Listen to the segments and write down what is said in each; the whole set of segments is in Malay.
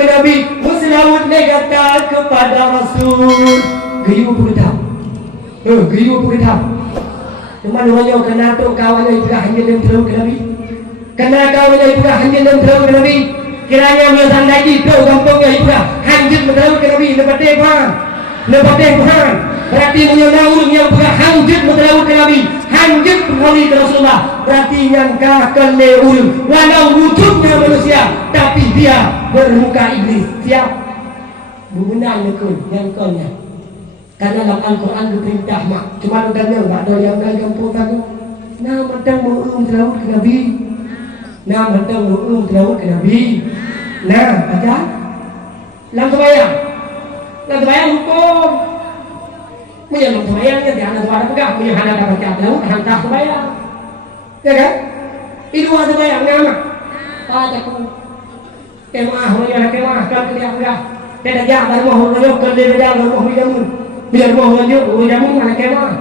ke Nabi, berselawat negatan kepada Rasul. Gaya apa kita? Gaya apa kita? Cuma orangnya kena tu kawannya itu hanya dalam terlalu ke Nabi. Kena kawannya itu hanya dalam terlalu ke Nabi. Kiranya melasan lagi tu kampungnya itu hanjut terlalu ke Nabi. Lepas Tuhan. Berarti menyenangkan yang hanjut terlalu ke Nabi. Hanjut kembali ke Rasulullah. Berarti yang kakak leul. Walau wujudnya manusia, tapi dia bermuka iblis. Siap? Bubunan yang konnya. Karena dalam Al-Quran diperintah mak. Cuma udahnya enggak ada yang kampung tadi. Nah, madang mu'um terlalu ke Nabi. Nah, baca. Lang kebayang hukum. Punya lang kebayangnya di anak tuan enggak punya anak dapat jatuh, hantar kebayang. Ya kan? Itu ada kebayang nama. Aku kemah, kan dia. Tidak jabar mau kerja mau jamun. Biar mau jamun mana kemah.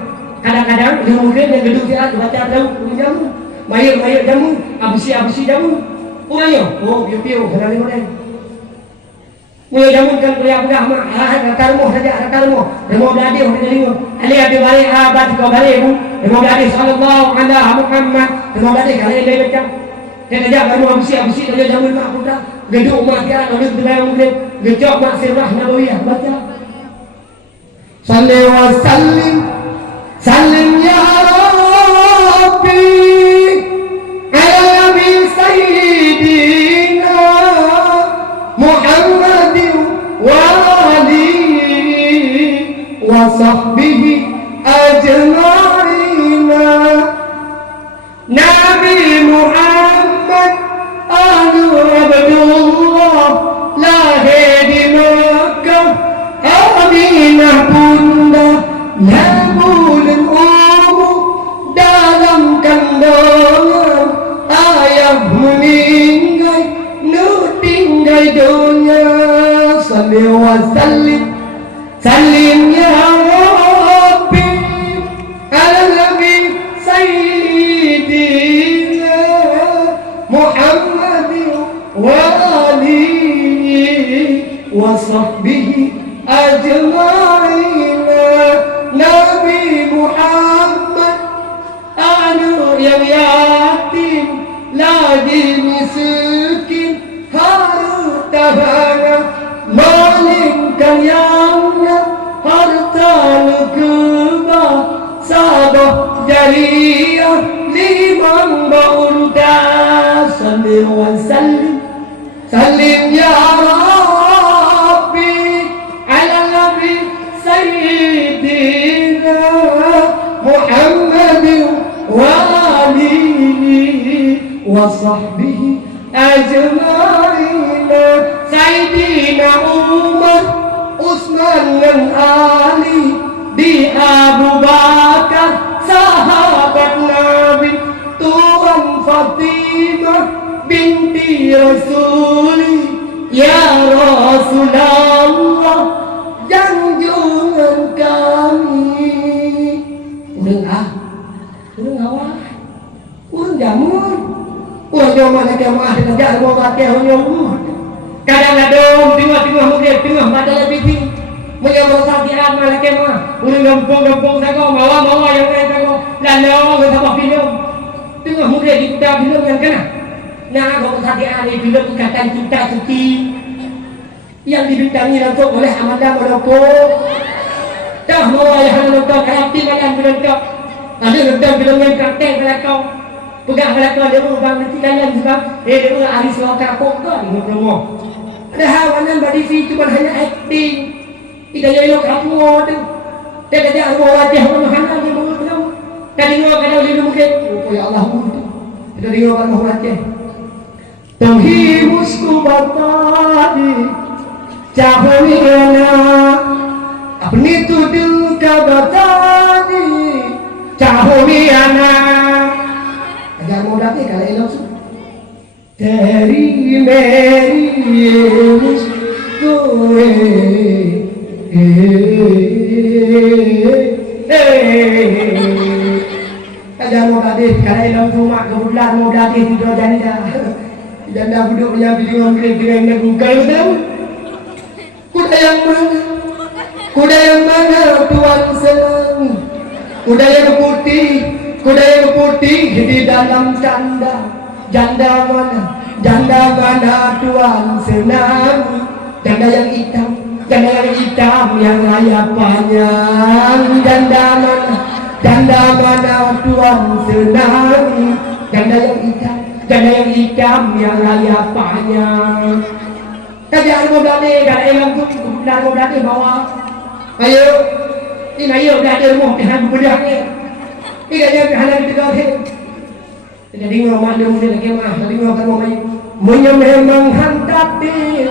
Kadang-kadang dia mungkin yang gedung dia baca tahu jamun. Mayur jamun, abusi jamun. Uangnya, piu kenali mana? Mulai jamun kan kuliah pegang mak, karmo saja, karmo. Remo beladi orang jadi mu. Ali ada balik abad kau balik mu. Remo beladi sallallahu alaihi Muhammad. Remo beladi kali dia baca. Dia aja baru abusi dia jamun mak putra. Gedung mak dia lalu dibayang mungkin. Gejok mak sirah nabawiyah baca. Salli wa sallim ya Rabbi ala nabi sayyidina Muhammadin wa alihi wa sahbihi ajma'ina. Nabi Muhammad Abdullah lahir di Makkah, Aminah bunda nyambulin dalam kandungan, ayah meninggal tinggal dunia. Salli wa sallim ya Rabbi ala nabi sayyidina Muhammadin wa alihi wa sahbihi ajma'ina. Nabi Muhammad anu yang yatim lagi miskin harta banyak malingkan yangnya harta negeba sabah jariah liman ba'unda. Salli wa sallim ya Rabbi ala nabi sayyidina Muhammadin wa alihi wa sahbihi ajma'ina. Sayyidina Umar, Utsman dan Ali, di Abu Bakar sahabat Nabi, Tuan Fatimah binti Rasuli, ya Rasulullah junjungan kami. Urang awak urang jamun jaman jamaah kerja mau pakai nyomud. Kadang-kadang tengah mungkin tengah pada lebih tinggi menyambung sakian malah kemah urang gampung sago mawa yang lain sago lalu sama film tengah mungkin di kuda film yang kena. Nah, kalau sakian ini film ikatan cinta suci yang dibintangi langsung oleh Amanda Moloko. Dah mau ayah nonton karakter malam nonton. Ada nonton film yang karakter belakang. Pegang belakang dia ubah nanti kalian juga. Dia ahli suara pokok ni promo. Ada hawanan badi fi cuma hanya acting. Tidak jadi lo kamu tu. Dia kata aku wajah mana dia mau tahu. Tadi ngok kalau dia mungkin. Oh ya Allah tu. Kita dengar kan mau wajah. Tauhidku batadi. Cahaya apni tuduh kabatani cahaya agar mudah ni kalau elok dari merius kowe agar mudah ni kalau elok rumah kebulan mudah ni tidur janda duduk punya video dengan negara tahu. yang mana? Kuda yang mana Tuhan senang? Kuda yang putih di dalam janda. Janda mana? Janda mana Tuhan senang? Janda yang hitam yang raya panjang. Janda mana? Janda mana Tuhan senang? Janda yang hitam yang raya panjang. Tapi ada berani, ada elang tu, ada berani bawa. Ayo, ini ayo dah ada rumah Tuhan berbudak ni. Ini kan yang halal kita ni. Jadi ngomong dia mungkin lagi mah, tapi ngomong mai. Munya memang hantar dia.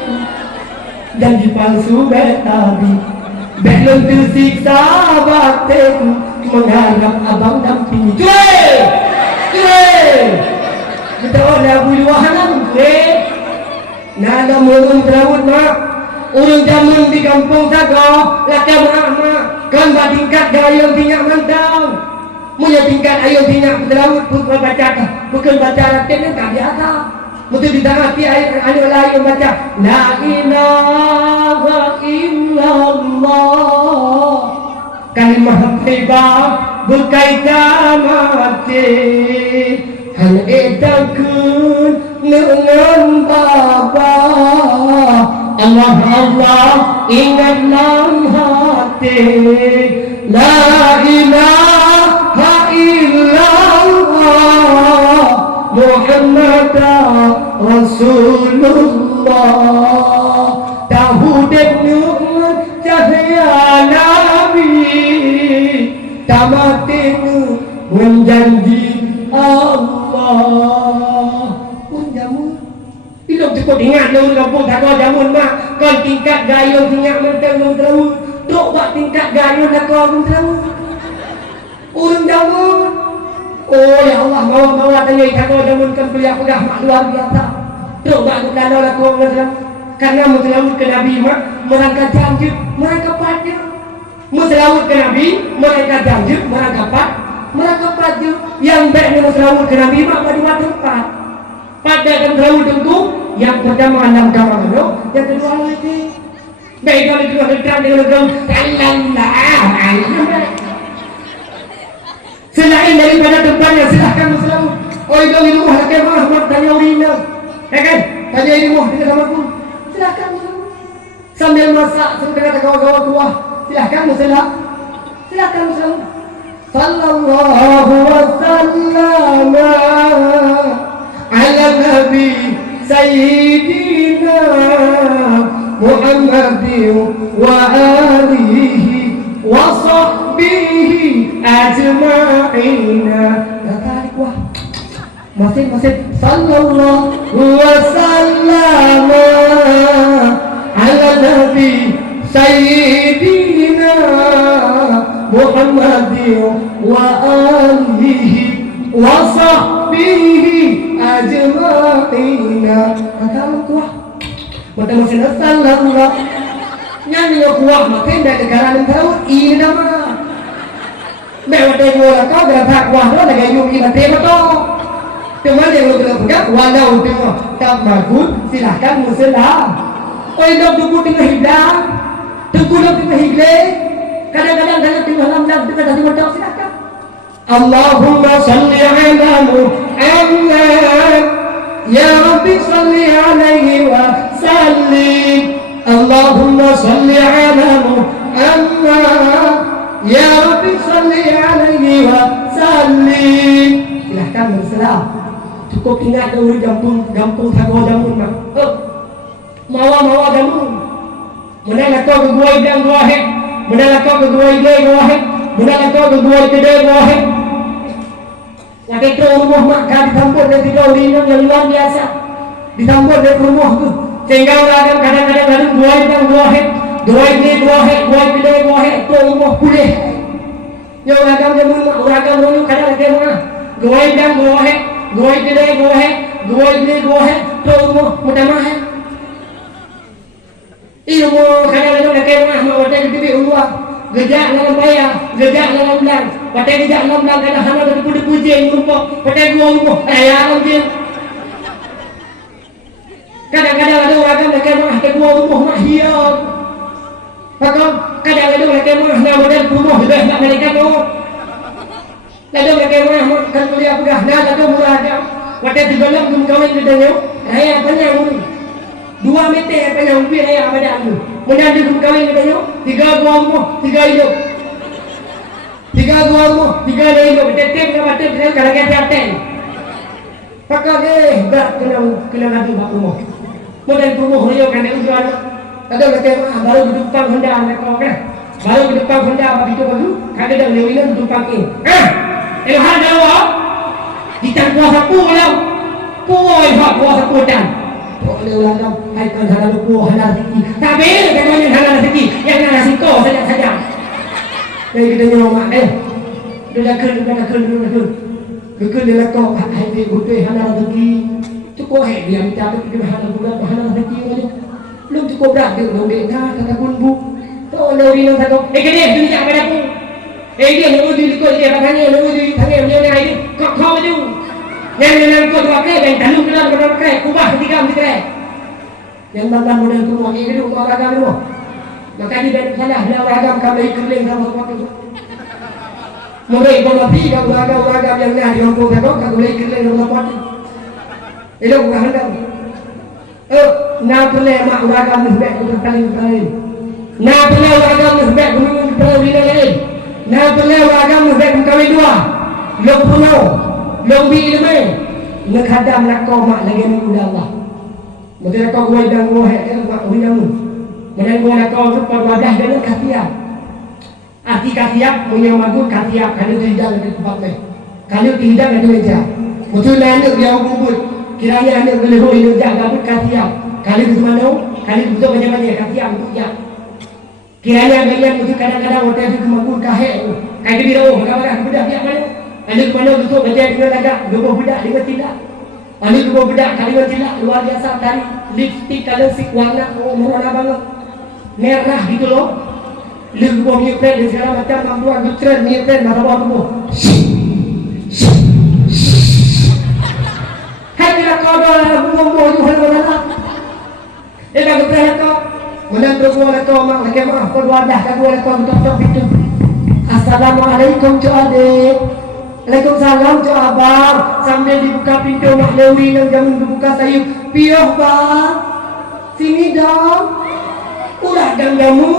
Janji palsu betabi. Belum tersiksa batin, mengharap abang dampingi. Cuy. Betul dah buluahan tu. Nada murung terawut mak. Urang jamun di kampung Sago, laki mak kan tingkat gayung tinyak mantau. Munya tingkat ayo tinyak terawut bukan baca rakyat ni tak biasa. Mutu ditangati ayat anu lain baca la ilaha illallah. Kalimah thayyibah berkaitan mati. Hal etakun dengan bapa Allah ingatlah hati la ilaha illallah Muhammad Rasulullah tahu dengan cahaya Nabi tamatin menjanji Allah pun jamun hidup cukup ingat lu kampung Sago jamun mak kan tingkat gayung tinyak mentang lu terlalu duk buat tingkat gayung dah kau lu terlalu urang jamun oh ya Allah bawa tanya Sago jamun kan kuliah pegah mak luar biasa duk buat aku kalau lah kau terlalu karena mutlawut ke Nabi mak merangka janji mereka pada mutlawut ke Nabi mereka janji mereka padu yang baik dengan selawat ke Nabi mak pada dua tempat pada dan selawat tentu yang pertama 6 kamar yang kedua lagi baik kalau kedua dekat dengan selain daripada tempatnya silahkan selawat oh itu di rumah laki Muhammad tanya urina ya kan tanya di rumah dengan kamarku silahkan sambil masak sambil kata kawan-kawan tua silahkan selawat sallallahu wasallam ala nabi sayyidina Muhammadin wa alihi wa sahbihi ajma'ina. Tarik wah masih sallallahu wasallam ala nabi sayyidina Muhammadin wa alihi wa sahbihi ajma'ina. Kalau kuah mata masih sallallahu nyanyi kuah makin dari negara yang tahu ini nama mewah dari bola kau dah tak kuah tu lagi yung iman tema tu teman yang lu bilang pegang walau tengok tak bagus silahkan musyawarah oh hidup tunggu tengah hidup tengah hidup kadang-kadang dalam tengah lambat kita dah tengok silakan Allahumma salli ala Muhammad ya Rabbi salli alaihi wa sallim Allahumma salli ala Muhammad ya Rabbi salli alaihi wa sallim silahkan bersalam cukup ingat dulu gampung Sago jamun mak mawa jamun menang kau ke gua dan gua hek menang kau ke gua hek menang kau ke gua hek lagi ke rumah mak kan ditambut dari tiga orang yang luar biasa ditambut dari rumah tu sehingga orang kadang-kadang gua hek tu rumah pulih yang orang jamun mak orang jamun kadang lagi mana gua hek tu rumah mutamah ilmu kadang-kadang nak kemah mak wadah di TV uang gejak dalam bayar gejak dalam bulan wadah gejak dalam bulan kadang hana dari puji rumput wadah gua rumah alam dia kadang-kadang ada orang nak kemah ke gua rumah mak hiang Pakam kadang ada mereka mah na model rumah sudah nak mereka tu. Ada mereka mah kan kuliah pegah na ada murah ada. Waktu dibalap belum kawin gedenya. Raya panjang tu. 2 meter panjang lebih raya pada aku. Mudah belum kawin gedenya. 3 gua rumah, 3 hidup. 3 gua rumah, 3 hidup. Tetep ke mata kita kadang tiap-tiap. Pakam berat kena ngadu bab rumah. Model rumah raya kan dia ujuan. Ada mereka baru berdepan Honda mereka kan. Baru berdepan Honda apa itu baru. Kada dah lewin berdepan ke. Elohan dah awak. Kita kuasa pu malam. Puai hak kuasa pu dan. Boleh ulang dah. Hai kan hana lupu hana rezeki. Tapi kan mana hana rezeki. Yang hana siko saja. Jadi kita nyomak Dia Gekun dia lekok. Hai dia butuh hana rezeki. Cukup dia minta kita hana bulan hana rezeki aja. Belum cukup dah dia dongeng kata kunbu. Tahu lori nang satu. Kene dunia pada aku. Dia nak uji ikut dia katanya nak uji tanya dia ni ini. Kau maju. Yang kau dua kali dan dalam kelar benar kali. Kubah ketiga mesti kali. Yang mantan model semua ini dulu agam dulu. Maka di bawah salah dia agam kami keliling sama waktu itu. Mulai bermati kau agam yang ni hari aku kau boleh keliling sama waktu. Itu bukan hendak. Na boleh mak agam ni baik berkali-kali. Na boleh agam ni baik berkali-kali. Na boleh agam ni baik berkali dua. Lok pulau, lok bi ilmu. Nak hadam nak kau mak lagi ni udah Allah. Mungkin kau gua dan gua hek mak uyamu. Mungkin gua nak kau super wadah dan kasiap. Arti kasiap punya magur kasiap kalau tidak ada tempat ni. Kalau tidak ada meja. Betul lah nak dia bubut. Kiranya anak boleh hidup jaga gabut kasiap. Kali itu mana? Kali itu banyak-banyak kasiap untuk ya. Kiranya kalian betul kadang-kadang waktu itu kemampuan kahek tu. Kayak dia oh, kawan budak dia mana? Ada mana betul baca dengan agak dua budak dengan tidak. Ada dua budak kali dengan tidak luar biasa dari lipstick kalau si warna merona banget. Merah gitu loh. Lu gua punya friend segala macam mampuan gutren punya friend mata bawah tu. Hai kita kau dah ngomong tu hal mana? Dah gutren kau. Mana berbual kau mak lagi mak kau wadah kau boleh kau betul itu. Assalamualaikum cu adik. Waalaikumsalam cu abang. Sambil dibuka pintu mak lewi yang jamin dibuka sayup. Piuh bang. Sini dong. Ulah jamu.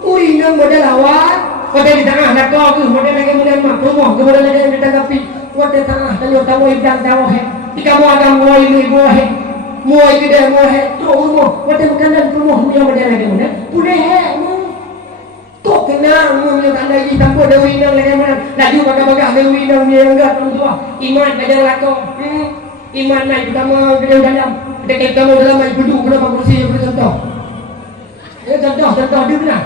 Ui nang model awak. Model di tengah nak kau tu. Model lagi model mak rumah. Model lagi yang ditanggapi. Model tengah. Tanya kamu ibang tahu he. Jika kamu agak mau ini mau he. Muai kedai muai he. Teruk rumah. Model makanan rumah. Punya model lagi mana? Punya he. Kok kena punya tanda lagi tanpa dewi nang lagi mana? Laju bagah-bagah dewi nang dia enggak tua. Iman kadang lakau. Iman naik pertama kedai dalam. Dekat kamu dalam naik duduk kenapa kursi bercontoh. Contoh dia benar.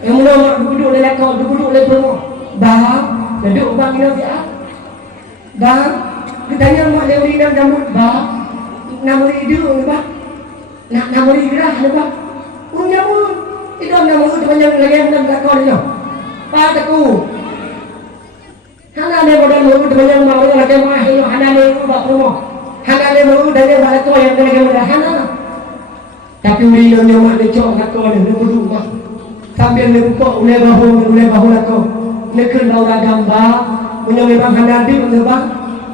Yang mula nak duduk dalam lakau, duduk dalam rumah. Bang, duduk bang ini dia. Bang, ditanya mak dewi nang kamu. Bang, nama dia bang. Nama dia gerah bang. Punya pun. Itu nama itu banyak lagi yang nak lakau dia. Pak aku. Hana dia modal mau banyak mau lagi mah ini hana dia buat rumah. Hana dia mau dari batu yang lagi modal hana. Tapi uli yang nyamak dia cok lakau dia duduk mah. Sambil dia buka ulai bahu lakau. Dia kena orang gambar. Punya memang hana dia bang.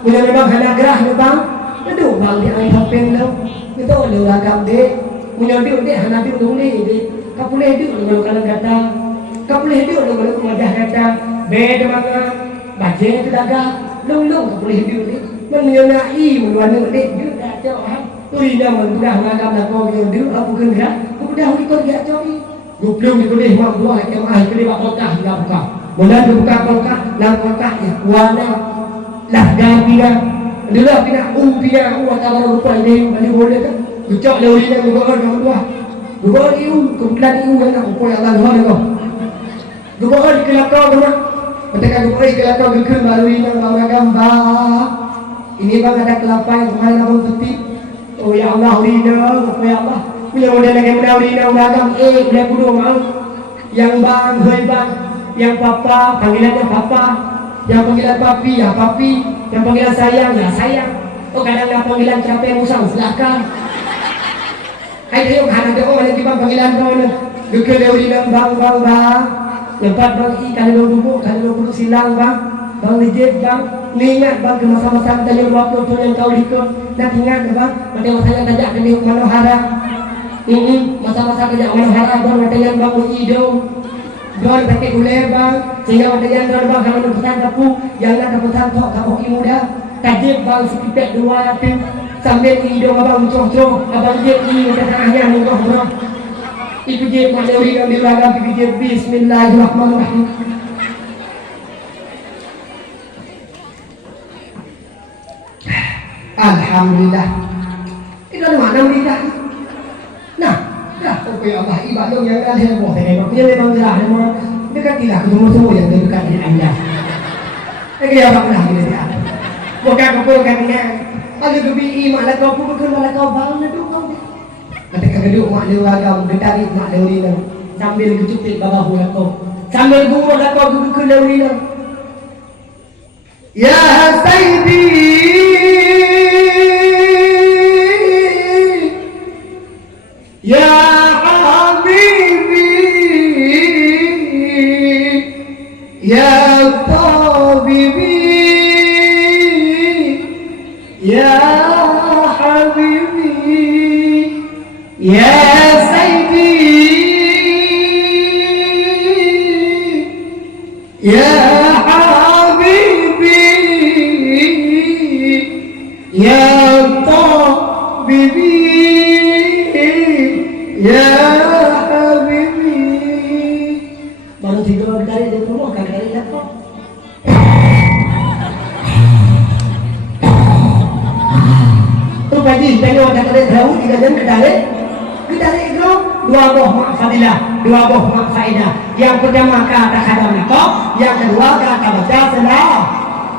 Punya memang hana gerah dia bang. Duduk bang dia air hapen dah. Itu dia orang gambar. Punya dia hana dia tulis dia. Kau boleh hidup dengan kalang kata. Kau boleh hidup dengan wajah kata. Beda mana. Baca itu dagang. Long-long kau boleh hidup ni. Menyonai menuana ni. Dia dah jauh. Urinya mengudah mengagam dan kau yang dia. Apa kena. Kau dah ikut dia jauh ni. Guplung itu dia. Mak dua lagi mahal. Dia buat kolkah. Dia buka. Mula dia buka kolkah. Dalam kolkah ya. Warna. Lahgar dia. Dia lah kena. Dia. Atau baru rupa ini. Dia boleh kan. Ucap dia urinya. Dia buat orang dua. Dua iu, kemudian iu yang nak upaya Allah Tuhan kau. Dua hari kelakar tu nak. Ketika dua hari kelakar gekun baru ini bawa gambar. Ini bang ada kelapa yang kemarin abang putih. Oh ya Allah urina, ya Allah. Bila model lagi muda urina agam boleh bunuh mau. Yang bang, hoi bang, yang papa panggilannya papa, yang panggilan papi ya papi, yang panggilan sayang ya sayang. Oh kadang ada panggilan capek musang silakan. Hai dia hana dia orang lagi bang panggilan kau ni. Gekal lewi nang bang. Lepas bang ikan lo duduk, kalau lo silang bang. Bang lijit bang, ni ingat bang ke masa-masa tanya waktu tu yang kau ikut. Nak ingat bang, pada masa yang tajak ke Lihuk Manohara. Masa-masa tajak Manohara bang, katanya bang hidung. Don pakai ular bang, sehingga katanya don bang kalau nak pesan kapu, yang nak pesan tok kapu muda. Kajib bang sekipet dua tu, sambil hidung abang cocok, abang jep ni katanya nunggu. Ibu jep mak lewi nang diragam, ibu jep Bismillahirrahmanirrahim. Alhamdulillah. Itu ada mana mereka? Nah, okay Allah ibadah yang ada di bawah ini. Dia memang jelas memang dekatilah ketemu semua yang dekat dengan Anda. Lagi apa pernah kita ada? Bukan ini. Kalau kebi imak lah kau pun malah kau bangun duduk kau. Ketika duduk mak lewi agam, detarik mak lewi nang sambil kecupit bawah lah kau. Sambil gurau lah kau duduk lewi nang. Ya Sayyidi Ya Habibi Ya Tabibi Ya Habibi Ya Sayyidi Ya Habibi Ya Tabibi Ya Habibi. Baru tidur dari rumah kan dari laptop. Tu pagi tengok kat dari tahu 3 jam ke dari itu 2 buah mak fadilah, 2 buah mak faedah. Yang pertama kata kadam laptop, yang kedua kata baca selawat.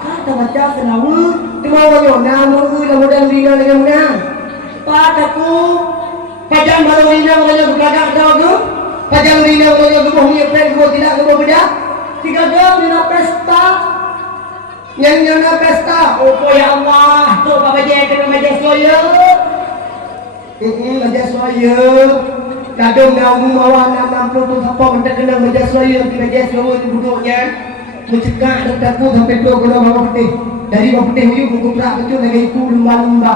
Kata baca selawat, cuma orang nama la modal dina dengan mana? Padaku Pajang baru rina makanya berlagak dah tu. Pajang rina makanya gebuh ni pen gua tidak gebuh bedak. 3 jam rina pesta. Nyanyi pesta. Oh ya Allah, tu Pak Baje kena majlis saya. Majlis saya. Kadang namu mawa 60 tu siapa mendak kena majlis saya di majlis saya duduknya. Mencegah dekat aku sampai tu kena bawa putih. Dari bawa putih huyuk menguprak betul lagi ikut lumba-lumba.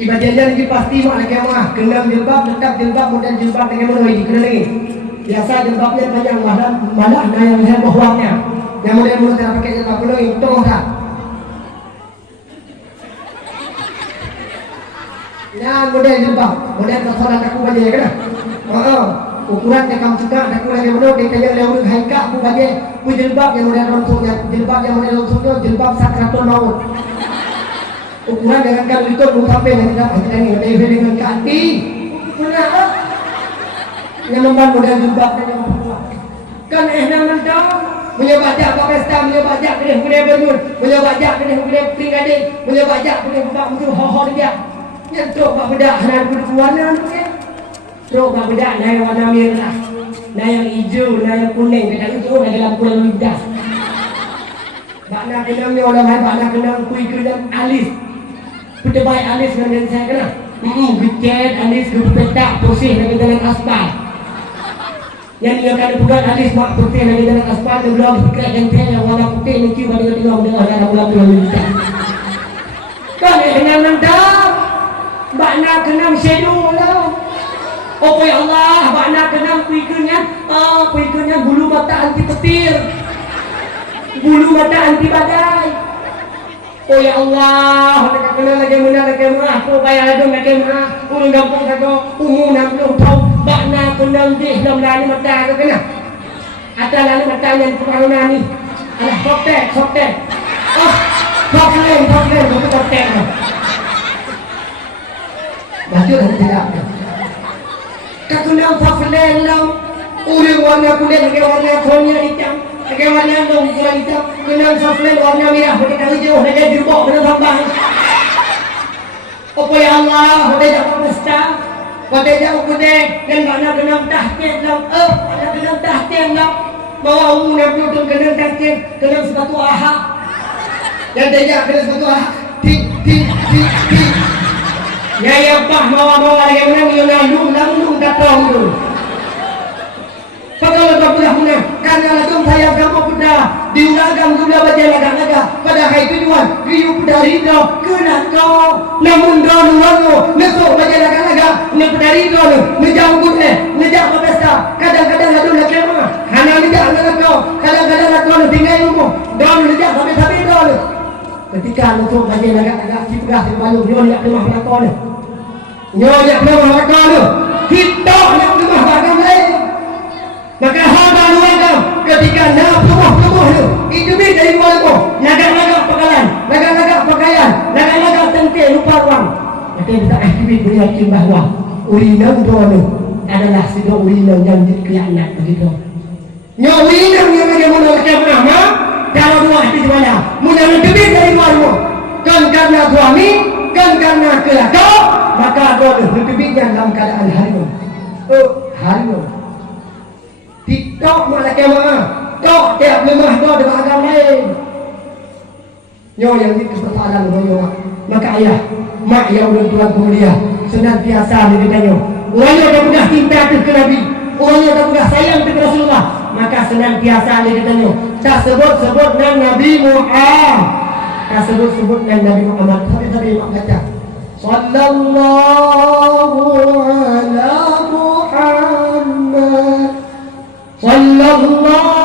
Ibadah lagi pasti mak lagi mah kena jilbab tetap jilbab model jilbab dengan mana lagi kena lagi biasa jilbabnya panjang malah ada yang saya bawahnya yang model saya pakai jilbab kena lagi tolong tak nah model jilbab model kesolat aku baca ya kena ukuran tekam cekak aku lagi mana dia kayak lewat haikak aku baca aku jilbab yang model ronsuknya jilbab yang model ronsuknya jilbab sakratul maut ukuran dengan kan itu belum sampai nanti dapat ini ada dengan kaki mana yang memban modal jilbab dan yang perempuan kan nama dah punya baca apa pesta punya baca kena berjun punya baca kena tinggading punya baca kena buka musuh ho dia nyentuh pak bedak hanan warna tu ke terus pak bedak nah yang warna merah nah yang hijau nah yang kuning dekat itu ada lampu lalu lintas bakna kenangnya orang lain bakna kenang kui kenang alis Punya baik alis dengan saya kena. Bikin alis ke petak posih lagi dalam aspal. Yang dia akan bukan alis mak putih lagi dalam aspal dan belum dekat genteng yang warna putih ni cium balik tengok dengan warna bulan-bulan ni. Kan dengan nandam. Bakna kenam shadow lah. Oh ya Allah, bakna kenam kuikernya bulu mata anti petir. Bulu mata anti badai. Oh ya Allah, nak kena lagi mana lagi mah, aku bayar dong lagi mah, urang kampung kau, nak belum tahu, bakna kena di dalam lani mata kau kena, ada lani mata yang kurang nani, ada soktek, oh, soktek, bukan soktek, baju dah tidak, kau kena soktek lau, urang warna kulit lagi warna kuning hitam. Bagaimana dong kurang hitam kena soflen warna merah pakai hijau ada jubah kena tambah apa ya Allah ada jauh pesta ada jauh kudek dan mana kena tahkir lam mana kena tahkir lam bawa umum nabi tu kena tahkir kena sepatu ahak dan dia kena sepatu ahak tik ya apa bawa yang mana yang lalu datang tu dari do kena kau namun do nuango nesok baca laga-laga ne dari do ne jauh gune ne jauh pesta kadang-kadang ada nak kemana hana ne jauh nak kau kadang-kadang nak kau tinggal rumah do ne jauh sampai do ne ketika nesok baca laga-laga kita dah malu nyo nak rumah kau ne nyo nak rumah kau ne kita nak rumah bagam lain maka hada nuango ketika nak rumah itu bi dari mana laga-laga pakalan laga-laga pakaian laga-laga tengke lupa ruang maka kita aktifin beriakin bahwa urinam doa adalah sedang urinam yang dikhianat begitu nyo urinam yang bagaimana nama kalau dua itu mana mula lebih dari mana kan karena suami kan karena kelakau maka doa lebihnya dalam keadaan harimau harimau TikTok malah kemana tok tiap lemah tok ada agama lain nyo yang itu persoalan nyo maka ayah mak yang udah tuan mulia senantiasa mengenai orang yang mudah cinta ke Nabi orang yang mudah sayang ke Rasulullah maka senantiasa mengenai tak sebut-sebut nama Nabi Muhammad tak sebut-sebut nama Nabi Muhammad tapi mak baca sallallahu ala Muhammad sallallahu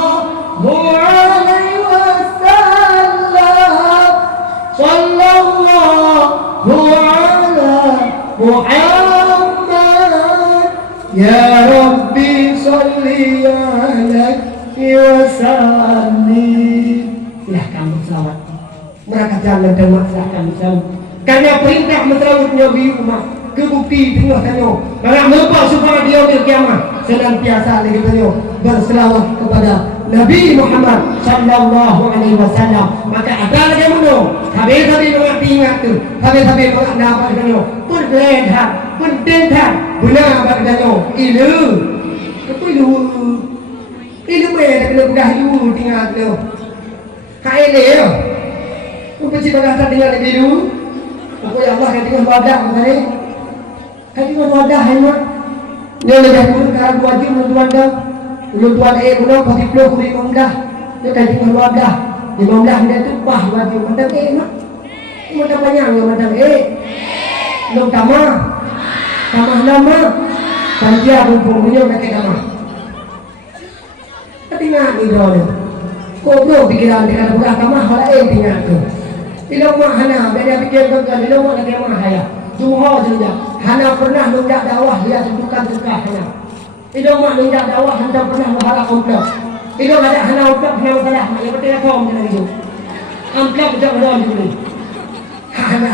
عليه وسلم صلى الله على محمد يا ربي صل عليه وسلم silahkan berselawat mereka jalan dan masyarakat bersama karena perintah meselawatnya di rumah kebukti tengah tanya karena melepas supaya dia di kiamat senantiasa lagi tanya berselawat kepada Nabi Muhammad sallallahu alaihi wasallam maka ada lagi mana habis-habis mengerti ingat tu habis-habis mengerti apa katanya pun lehat pun dentat benar apa katanya ilu apa ilu kena budah ilu tinggal tu hai leo pun peci bagasa tinggal di ilu pokok Allah kan tinggal wadah katanya kan tinggal wadah hai mak dia lebih pun karang wajib mentuan dah ulun tuan bulan pasti puluh kuri dah dia kaji keluar dah 15 dia tu bah baju macam mak macam banyak yang macam belum tamah lama panjang rumpung punya pakai tamah tinggal ni dulu kau pikiran dengan bukan tamah kalau tinggal tu tidak mak hana beda fikir kan tidak mak lagi mak haya cuma saja hana pernah mendak dakwah dia tentukan tegah hana Idong mak minta dakwah hendak pernah mengharap amplop. Idong ada hana amplop hana masalah. Mak yang penting aku macam itu. Amplop macam mana dulu? Hana.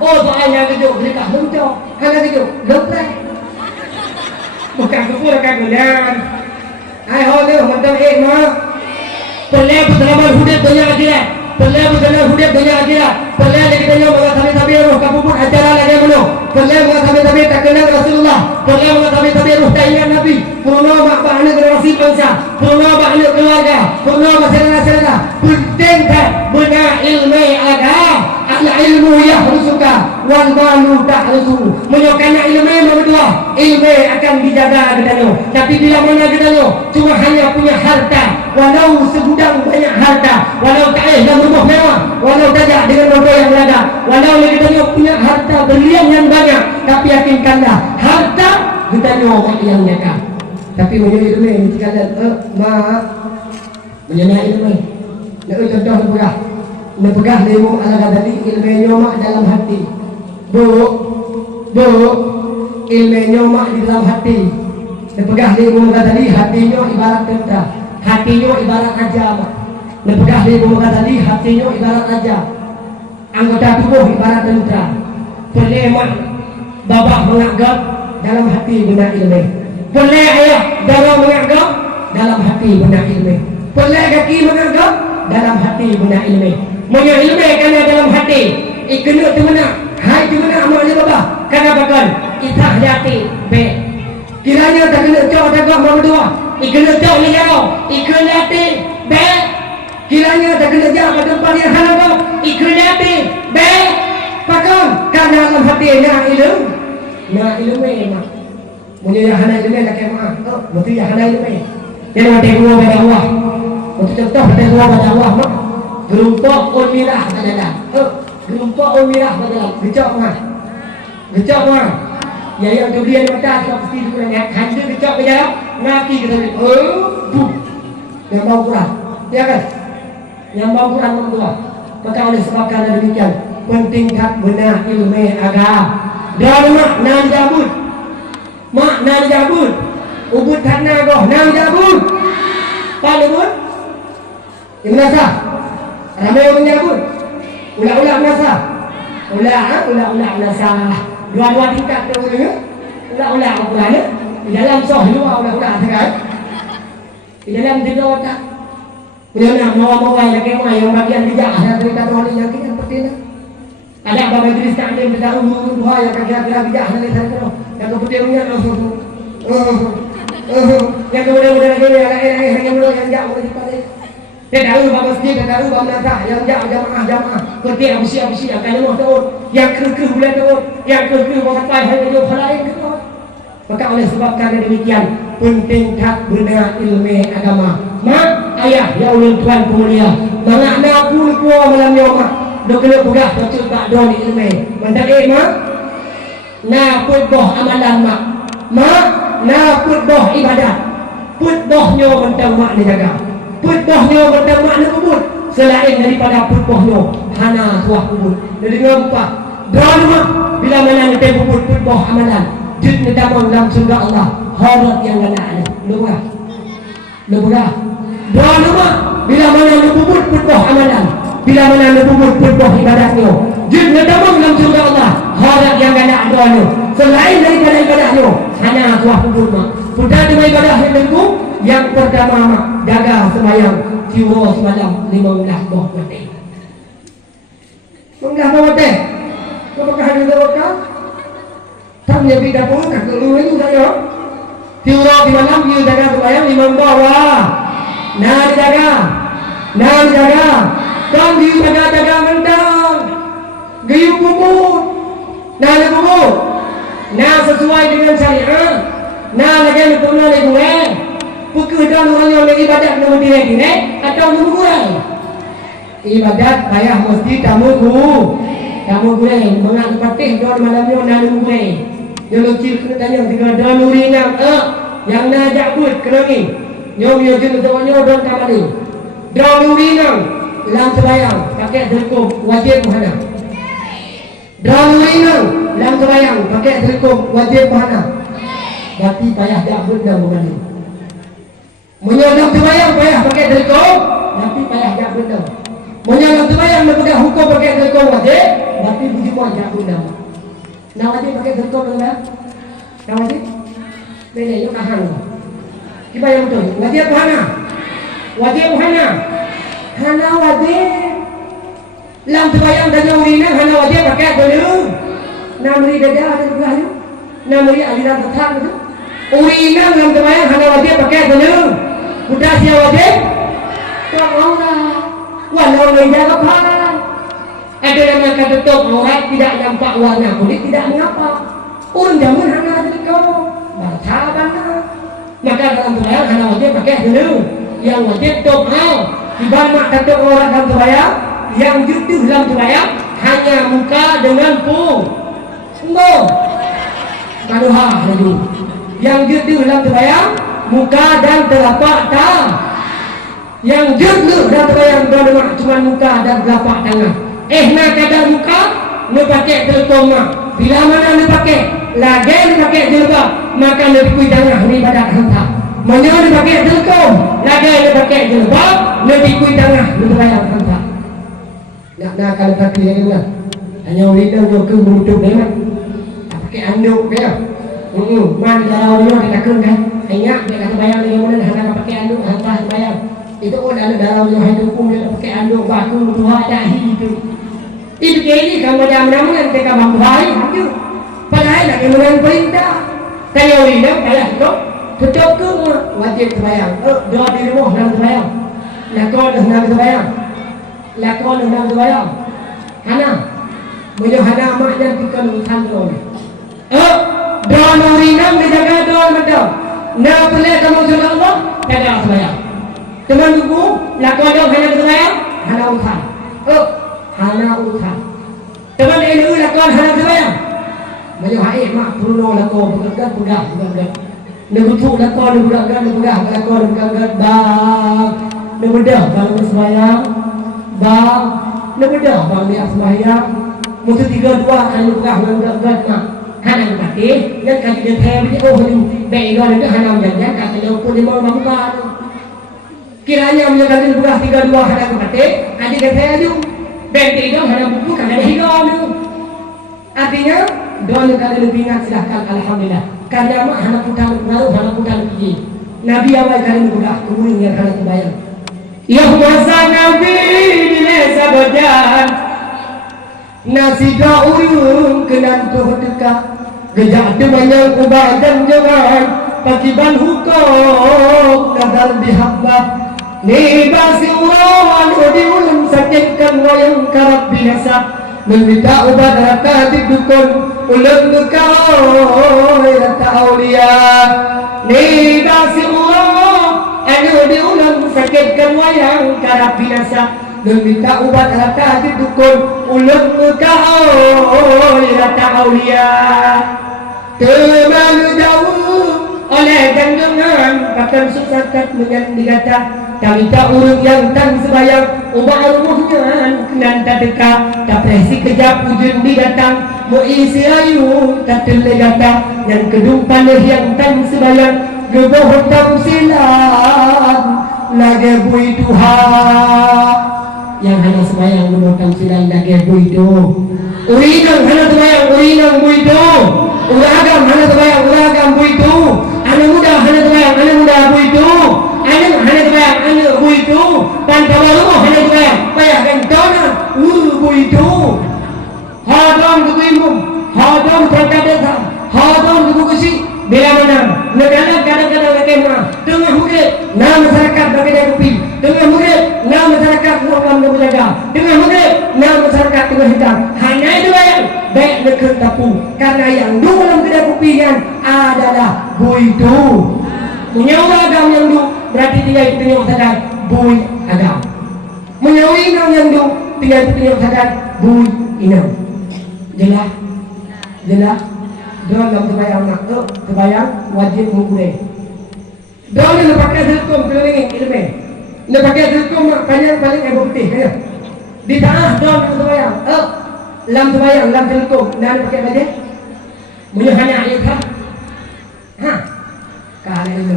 Oh soalnya kejut mereka bentuk. Hana kejut leprai. Bukan kepura kagulan. Hai hono macam mak. Pelai berselamat hudat banyak akhirat. Pelai berselamat hudat banyak akhirat. Pelai lagi tanya bahawa sabi-sabi roh kapupun acara lagi mana? Pelai bahawa sabi-sabi tak kenal Rasulullah. Pelai bahawa sabi-sabi roh tak ingat Nabi. Purna bahana generasi bangsa. Purna bahana keluarga. Purna masyarakat. Penting tak benar ilmu agama. Al-ilmu yahrusuka wal malu tahrusu. Menyokana ilmu berdua. Ilmu akan dijaga katanya. Tapi bila mana katanya cuma hanya punya harta. Walau segudang banyak harta, walau kaya dan rumah mewah, walau tajak dengan motor yang laga, walau kita punya harta berlian yang banyak, tapi yakinkanlah harta kita nyawa yang nyaka. Tapi menjadi ilmu ini sekalian, mak menjadi ilmu. Nak contoh pegah, nak pegah lemu ala tadi ilmu nyawa dalam hati. Bu, ilmu nyawa di dalam hati. Nak pegah lemu tadi hatinya ibarat tentara. Hatinya ibarat aja, lepegah dia bukan tadi hatinya ibarat aja, anggota tubuh ibarat tentara. Perlemak babak menganggap dalam hati benar ilmu. Perle ayah darah menganggap dalam hati benar ilmu. Perle kaki menganggap dalam hati benar ilmu. Punya ilmu kerana dalam hati. Ikut tu mana? Hai tu mana amal dia babak? Kenapa kan? Kita hati be. Kiranya tak kena cakap tak mau berdua. Ikut jauh ni jauh, ikut hati, baik. Kiranya tak kena jauh pada tempat yang halal kau, ikut hati, baik. Pakam, karena dalam hati nak ilmu mak. Punya yang halal ilmu nak kemah, betul yang halal ilmu. Yang mati gua pada Allah, betul contoh mati gua pada Allah mak. Gerumpok on mirah berjalan. Gerumpok on mirah berjalan. Gecok mah. Gecok mah. Ya yang kemudian mata kita pasti dulu nak hanya gecok berjalan. Ngaki kita ni. Bum. Yang bau Quran. Ya kan? Yang bau Quran tua. Maka oleh sebab kerana demikian pentingkan benar ilmu agama. Dan makna dijabut. Makna dijabut. Ubud tanah goh. Nak dijabut. Pak ubud. Ibn Nasah. Ramai orang menyambut. Ulah-ulah Nasah. Ulah Nasah. Dua-dua tingkat tu dulu. Ulah apa ni? Di dalam soh luar ulah sekarang. Di dalam tiga otak. Dia nak mawa-mawa yang kemah yang bagian bijak yang cerita tuan yang kita seperti ni. Ada apa majlis tak ada beritahu dua yang kira-kira bijak yang kita tahu. Yang kemudiannya yang kemudian yang jauh daripada dia tahu bahawa masjid, dia tahu bahawa nasah yang jamaah kerti abusi akan lemah tahun yang kerja bulan tahun yang kerja sampai hari jauh lain ke tahun. Maka oleh sebab kerana demikian penting tak benar ilmu agama. Mak ayah ya ulun tuan pemulia mengakna pun kuah malam nyamak dok kena pegah betul tak don ilmu mendak mak na put boh amalan mak na put boh ibadat put bohnya mentang mak ni jaga put bohnya mentang mak ni kubur selain daripada put bohnya hana tuah kubur jadi ngapa don mak bila mana ni kubur put boh amalan jid ni damang dalam surga Allah harat yang gana ada lupa doa nama bila mana kubur put boh amalan bila mana kubur put boh ibadatnya jid ni damang dalam surga Allah harat yang gana doanya selain daripada ibadahnya hanya tuah kubur mak sudah dengan ibadah yang tentu yang pertama mak jaga sembahyang jiwa semalam 15 boh mati 15 boh mati apakah ada doa Tam yang bida pun tak perlu itu saja. Tiura di malam dia jaga sembahyang 5 bawah. Nah dijaga. Tam dia jaga mentang. Gayung kubur. Nah kubur. Nah sesuai dengan syariat. Nah lagi pernah lagi gue. Pukul dan orang yang ibadat nama diri atau nama gue. Ibadat payah mesti tamu gue mengaku patih don malamnya nama gue. Yang lucil kena tanya tiga don urinam yang najak bud kena ni. Nyom yo jenis tawanya don kamali. Don urinam lam sembahyang pakai derkum wajib mana? Don urinam lam sembahyang pakai derkum wajib mana? Berarti payah jabut dah mengani. Menyolong sembahyang payah pakai derkum, tapi payah jabut dah. Menyolong sembahyang memegang hukum pakai derkum wajib, berarti bujuan jabut dah. Nak wajib pakai derkum dah? Nak wajib? Benda yo kahang. Kita yang betul. Wajib mana? Wajib mana? Hana wajib. Lam sembahyang dan urinam hana wajib pakai dulu. Namri dada ada juga ni. Namri aliran tetap tu. Urinam lam sembahyang hana wajib pakai dulu. Sudah siap wajib? Tak maulah. Walau menjaga apa? Ada yang kata tutup aurat tidak nampak warna kulit tidak mengapa. Urang jamun hana dulu. Baca bana. Maka dalam sembahyang hana wajib pakai dulu. Yang wajib doa. Ibarat mak kata orang dalam sembahyang yang jutuh dalam sembahyang hanya muka dengan pung. Sungguh. Kaduha lagi. Yang jutuh dalam sembahyang muka dan telapak tangan. Yang jutuh dalam sembahyang cuma muka dan telapak tangan. Nak kada muka, nak pakai telkom mak. Bila mana nak pakai, lagi nak pakai jilbab, maka nak ikut jangan ni ibadat hantar. Mana nak pakai telkom, lagi nak pakai jilbab, nak ikut jangan ni ibadat hantar. Nak kalau kaki yang mana? Hanya orang yang ke butuh memang. Pakai anduk dia. Mana kalau dia nak takun kan? Ingat dia kata bayang dengan mana hendak pakai anduk hantar bayang. Itu pun ada dalam yang hidup pun dia pakai anduk baku tuha dahi itu. Itu ini kamu jangan menang ketika mampu hari hampir. Padahal nak kemudian perintah. Tanya orang payah tu. Tutup ke wajib sembahyang. Doa di rumah dalam sembahyang. Lakon dalam sembahyang. Lakon dalam sembahyang. Hana. Boleh hana mak dan tikar urusan doa. Doa urinam dijaga doa macam. Nak pelak kamu surga Allah jaga sembahyang. Teman buku lakon doa hana sembahyang. hana uthan. Hana uthan. Teman ini lakon hana sembahyang. Mayo haid mak pruno lakon pegang. Nebutu lakon pegang lakon pegang bang. Nebedah bang sembahyang. Bang, nebedah bang dia sembahyang. Mutu 3 2 kali pegang mak. Hana mati, yang kaki dia teh oh baik orang itu hana menjadi kata dia pun dia mau bukan. Kiranya menjaga buka 3 2 hana mati, adik dia teh aju. Baik itu hana buku kan ada hilang tu. Artinya doa kali lebih ingat silahkan alhamdulillah. Karena mak hana putar lalu hana putar pergi. Nabi awal kali buka kemudian yang hana terbayang. Ya masa Nabi bila sabadan nasi gaul kenan tuh dekat gejak demannya ubah dan jangan pakiban hukum kadar dihabbah nibasi urawan udiulun sakitkan wayang karab biasa meminta ubat rata didukun ulang dukau rata aulia nibasi urawan udiulun sakitkan wayang karab biasa meminta ubat rata didukun ulang kau rata aulia terlalu jauh oleh gandengan bahkan susahkan digata tak minta urut yang tan sebayang ubah rumahnya kenan tak dekat tak presi kejap ujung didatang mau isi ayu tak terlegata yang kedung panih yang tan sebayang geboh tamsilan lagi bui Tuhan yang hanya sembahyang menurutkan silang lagi buido urinang hanya sembahyang urinang buido uragam hanya sembahyang uragam buido anak muda hanya sembahyang anak muda buido anak hanya sembahyang anak buido dan kawalu hanya sembahyang payah gantona buido hadam kuimum hadam terkadang hadam kukusi bila mana negara kadang-kadang kena tengah murid nama masyarakat berbeda kopi tengah murid nama masyarakat muam berjaga tengah murid nama masyarakat tengah hitam hanya itu yang baik dekat tapu karena yang dulu dalam kedai kopi yang adalah buidu menyawa agam yang dulu berarti tinggal tengok sadar bui agam menyawa inam yang dulu tinggal tengok sadar bui inam jelas doa dalam terbayang nak terbayang wajib mengurang doa ni pakai hukum keliling ilmu ni pakai hukum panjang paling ibu putih kan di tanah doa dalam terbayang dalam terbayang dalam hukum dan pakai baju menyahana ayat kali ini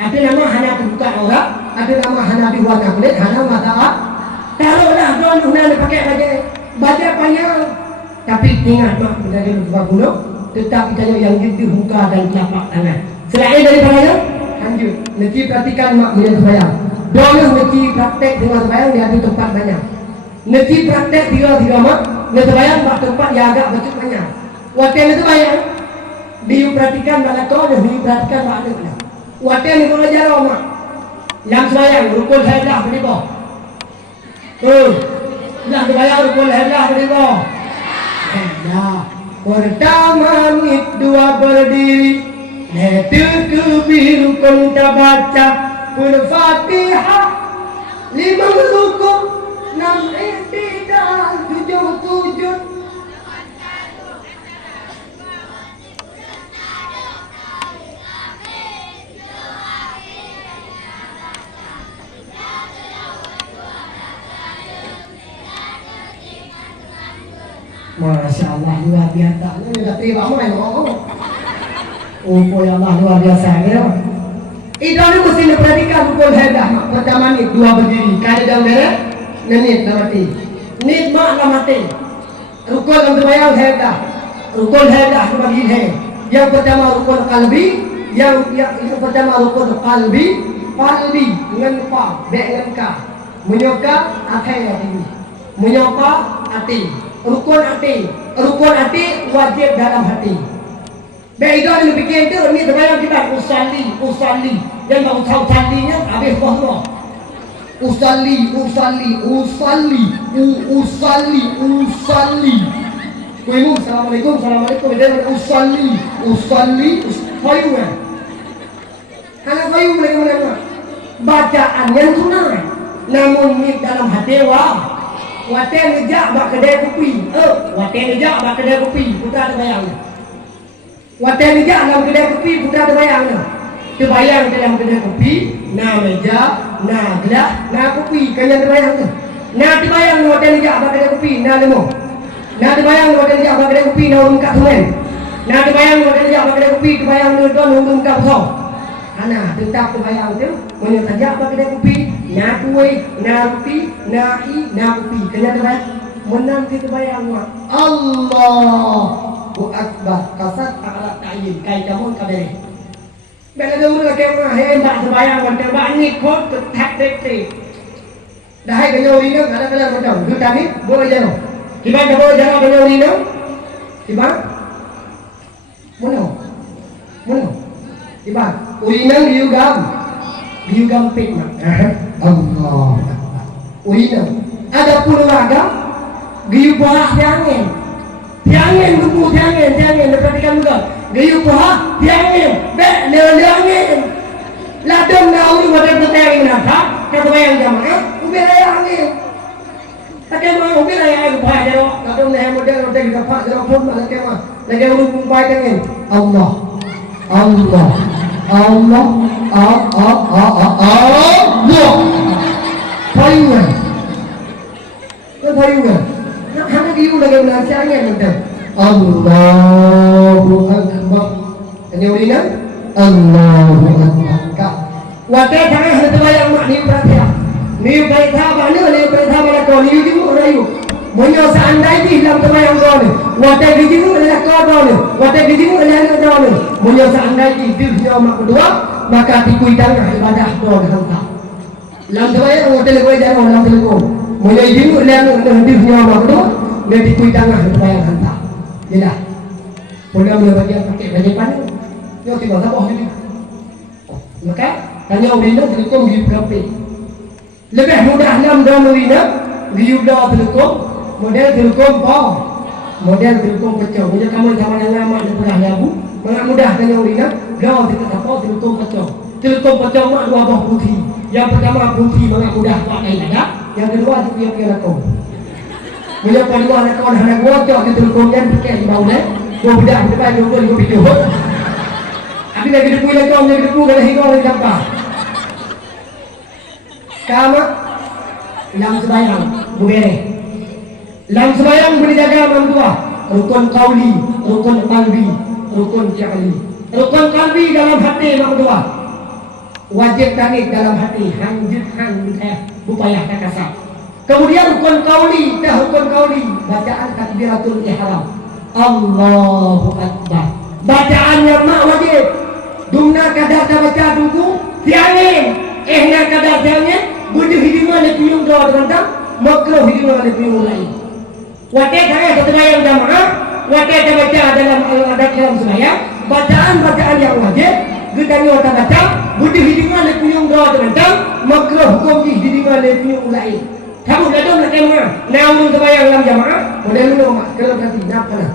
ada nama hana terbuka orang ada nama hana diwarna kulit hana mata taruhlah doa ni pakai baju panjang tapi ingat mak menjadi dua gunung tetap kita yang gitu muka dan telapak tangan selain daripada itu lanjut nanti perhatikan mak menjadi sembahyang doa nanti praktek dengan sembahyang di ada tempat banyak nanti praktek tiga mak nanti sembahyang mak tempat yang agak betul banyak waktu itu sembahyang diperhatikan pada kau dan diperhatikan pada mana waktu itu belajar mak yang sembahyang rukun saya dah beribu yang sembahyang rukun saya dah beribu pertama nit dua berdiri netu kebiru kita baca pun Fatihah 5 rukun 6 i'tidal 7 sujud Masya Allah luar biasa. Ini sudah terima main ngomong. Oh ya Allah luar biasa ya. Itu anu mesti diperhatikan rukun hadah. Pertama ni 2 berdiri. Kada dalam deret, nenit dah mati. Nit mak dah mati. Rukun dalam terbayang hadah. Rukun hadah bagi hai. Yang pertama rukun qalbi, yang pertama rukun qalbi dengan pa, be dengan ka. Menyoka atai hati. Menyoka hati. Rukun hati wajib dalam hati. Baik itu yang fikir itu ni terbayang kita usalli dan mau tahu sallinya habis bahwa usalli kuimu assalamualaikum dan usalli fayu kan hanya fayu lagi mana bacaan yang sunat namun ni dalam hati wate ngejak bak kedai kopi. Wate ngejak bak kedai kopi, putra ada bayangnya. Wate ngejak dalam kedai kopi, putra ada bayangnya. Terbayang dalam kedai kopi, na meja, na gelas, na kopi, kalian terbayang tu. Na terbayang wate ngejak bak kedai kopi, na lemo. Na terbayang wate ngejak bak kedai kopi, na ungkap semen. Na terbayang wate ngejak bak kedai kopi, terbayang don ungkap kau. Ana tetap terbayang tu, punya tajak bak kedai kopi, na kuih, na roti, na kopi. Kalian terbayang? Menang kita terbayang Allahu Akbar. Kasat alat ta'yin, kai jamun kabeh. Bila dulu lagi mah, mbak terbayang wanita mbak ni kot tak tek. Dah hai kanya urina, ada kala macam. Tu tadi boleh jano. Kiban dah boleh jano kanya urina. Kiban? Mono. Kiban. Urina liugam pek mak. Allah. Urina. Ada pun laga giu parah tiangin. Tiangin buku tiangin perhatikan juga. Giu parah tiangin. Leangin. Ladang nauri wadah petang nasa. Kata bayang jamaah. Ubi raya angin. Tak kemah ubi raya angin. Parah jero. Ladang naik model kita pak jero pun malah kemah. Lagi urut kumpai tiangin. Allah. Payungan. Nak hana giu lagi menasi angin nanti. Allahu Akbar. Ini urina. Allahu Akbar. Wadah tangan hana terbayang mak ni perhatian. Ni perintah mana kau ni juga rayu. Munyo seandai di dalam terbayang kau ni. Wadah gijimu adalah kau ni. Wadah gijimu adalah kau ni. Munyo seandai di dunia mak kedua, maka tikui tangan ibadah kau hantar. Dalam terbayang wadah lekoi jangan dalam telekong. Munyo gijimu adalah dunia mak kedua, dia tikui tangan terbayang hantar. Jelah. Pula mula bagian pakai baju panu. Yo tiba sabah ni. Maka tanya urina telekong giu berapa? Lebih mudah dalam urina giu dah telekong. Model telekong pau. Model telekong pecah. Punya kamu zaman yang lama dan pernah nyabu. Sangat mudah tanya urina. Dah tidak apa telekong pecah. Telekong pecah mak dua buah putih. Yang pertama putih sangat mudah pakai ada. Yang kedua tu piak lakau. Punya kedua lakau dah gua cak telekong yang pakai di bawah ni. Gua budak depan gua video. Abi lagi depu lakau lagi depu kalau hingga lagi apa? Kamu lam sembahyang bubere. Lam sembahyang boleh jaga enam dua. Rukun qauli, rukun qalbi, rukun fi'li. Rukun qalbi dalam hati enam dua. Wajib tangik dalam hati, hanjut upaya kasar. Kemudian rukun qauli, bacaan takbiratul ihram. Allahu Akbar. Bacaan yang mak wajib. Dumna kadar baca dulu, tiangin. Nak kadar tiangin. Budu hidupan ada piyung doa tentang makro hidupan ada piyung lain. Wadah saya terbayang jamaah. Wadah saya baca dalam sembahyang. Bacaan yang wajib. Kita ni orang baca. Budu hidupan ada piyung doa tentang makro hukum hidupan ada piyung lain. Kamu dah tahu nak kemana? Nak urut terbayang dalam jamaah. Model dulu mak. Kalau nanti nak kena.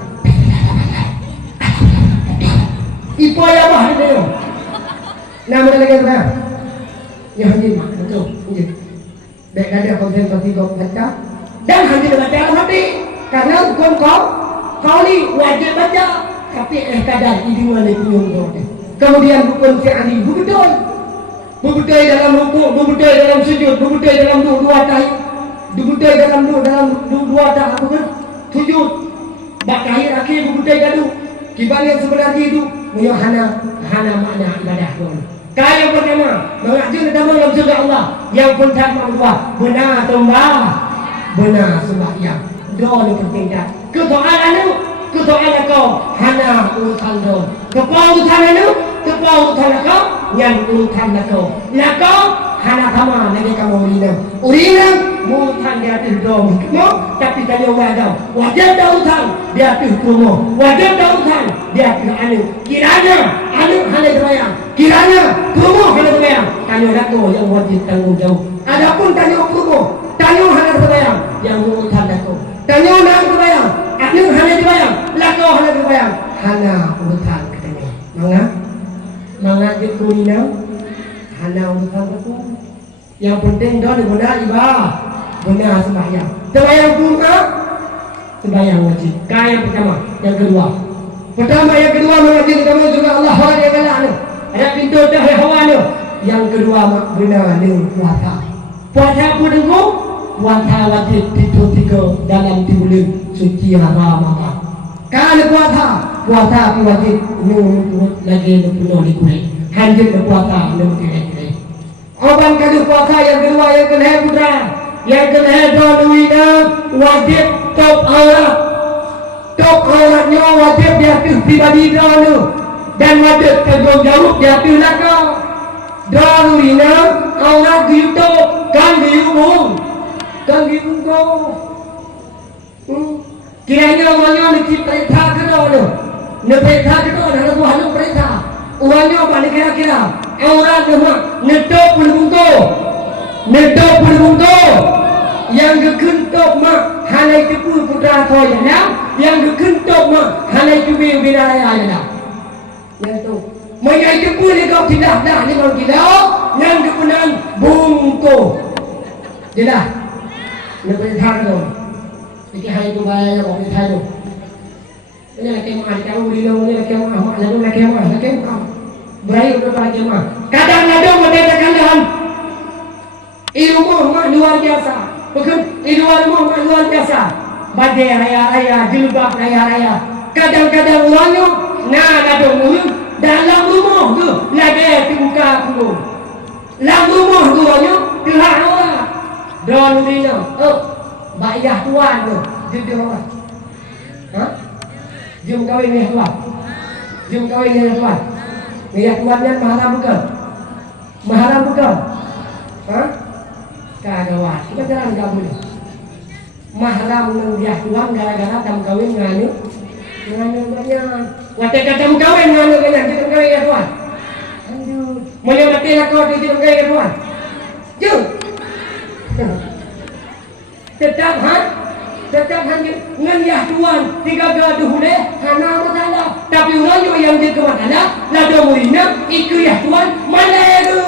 Ipo ya bah ni tu. Nama lagi terbayang. Ya hanya mak betul. Baik ada konsentrasi kau baca dan hanya baca dalam hati karena hukum kau ni wajib baca tapi kadar hidungan itu yang kemudian hukum fi'li betul dalam rukuk, betul dalam sujud, betul dalam dua tahiyat, betul dalam dua tahiyat sujud bak tahiyat akhir betul gaduh kiban yang sebenarnya itu punya hana makna ibadah kau. Kaya yang pertama, mengajar dalam surga Allah. Yang kedua, benar sembahyang. Doa ni penting dah. Kesoalan kau hana urusan doa. Kepautan kau yang urusan kau. Kau hana sama lagi kamu urina urusan dia tu doa hikmah tapi tanya orang wajib dah urusan dia tu hukum. Wajib dah urusan dia tu kiranya hana terbayang. Kiranya promo hana terbayang. Tanya lakau yang wajib tanggung jawab. Adapun tanya promo, tanya hana terbayang yang urusan lakau. Tanya hana terbayang, hana terbayang, lakau hana terbayang. Hana urusan katanya. Mangga je kunina hana urusan lakau. Yang penting doa benar ibadah, benar sembahyang. Sembahyang sunnah, sembahyang wajib. Yang pertama, yang kedua. Pertama, yang kedua mewajib kamu juga Allah yang galak. Ada pintu dah hawa. Yang kedua benar ni puasa. Puasa apa dengo? Puasa wajib itu 3 dalam 3 bulan suci Ramadan. Kalau puasa wajib lagi penuh dikurang. Hanjir puasa lebih. Oban kalau puasa yang kedua yang kena putra, yang kena doa wajib top auratnya wajib diatur pribadi doa dan wajib tanggungjawab diatur laka. Doa aurat YouTube kan diumum kiranya orangnya nak perintah ke doa nak perintah ke doa ada Tuhan nak perintah orangnya apa kira-kira aurat rumah netok pulbungko yang kekentok mak halai tepu putra toya yang kekentok mak halai tubi wilayah ya yang tu mengai tepu ni kau tidak dah ni kau tidak yang kepenan bungko jelah nak perintah tu iki hai tu bayar kau perintah tu ini lagi mak kau dino ni lagi mak lalu lagi mak berayu kepada jemaah. Kadang-kadang mendatangkan dalam ilmu luar biasa. Bukan ilmu luar biasa. Badai raya-raya, jilbab raya-raya. Kadang-kadang orangnya ada mulut dalam rumah tu lagi dibuka kubur. Dalam rumah tu orangnya Tuhan orang. Dan dina, bayar tuan tu, jadi orang. Jom kawin ni tuan. Niat tuannya mahram bukan? Kagawat. Kita jalan kamu ni. Mahram nang dia tuan gara-gara tam kawin nganu banyak. Waktu tam kawin nganu banyak kita kawin ya tuan. Aduh, mau yang mati nak kau kita kawin ya tuan. Jom. Tetap hanya ngan ya tuan 3 gaduh deh hana masalah tapi orang yang dia kemana lada murina iku ya tuan mana tu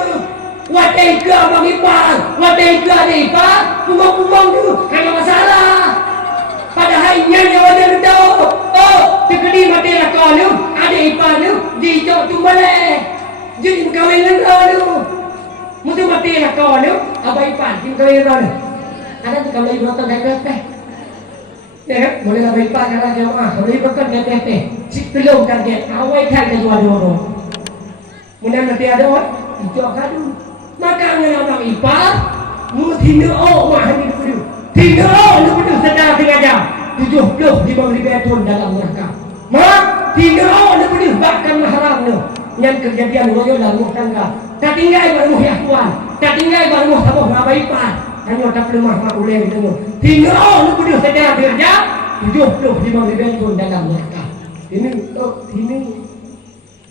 watai ke abang ipar watai ke ada ipar puang tu hana masalah padahal nyanyi ada tahu tekedi mati lah kau tu ada ipar tu dijok tu boleh jadi kawin dengan tu mesti mati lah kau tu abang ipar jadi kawin dengan ada tu kalau ibu nonton dekat ya, boleh lah baik karena jemaah, boleh bukan tete, cik belum target, awal kan kedua-dua. Mudah nanti ada orang, itu akan maka dengan abang ipar, mu tindak mah ni dulu, tindak dulu sedang sengaja, 70 di bawah beton dalam neraka. Mak tindak dulu bahkan haram tu, yang kejadian royo dalam rumah tangga, tak tinggal baru ya tuan, tak tinggal baru sama abang ipar. Hanya tak lemah mak boleh gitu. Tinggal lu kudu sedar dia 70 beton dalam neraka. Ini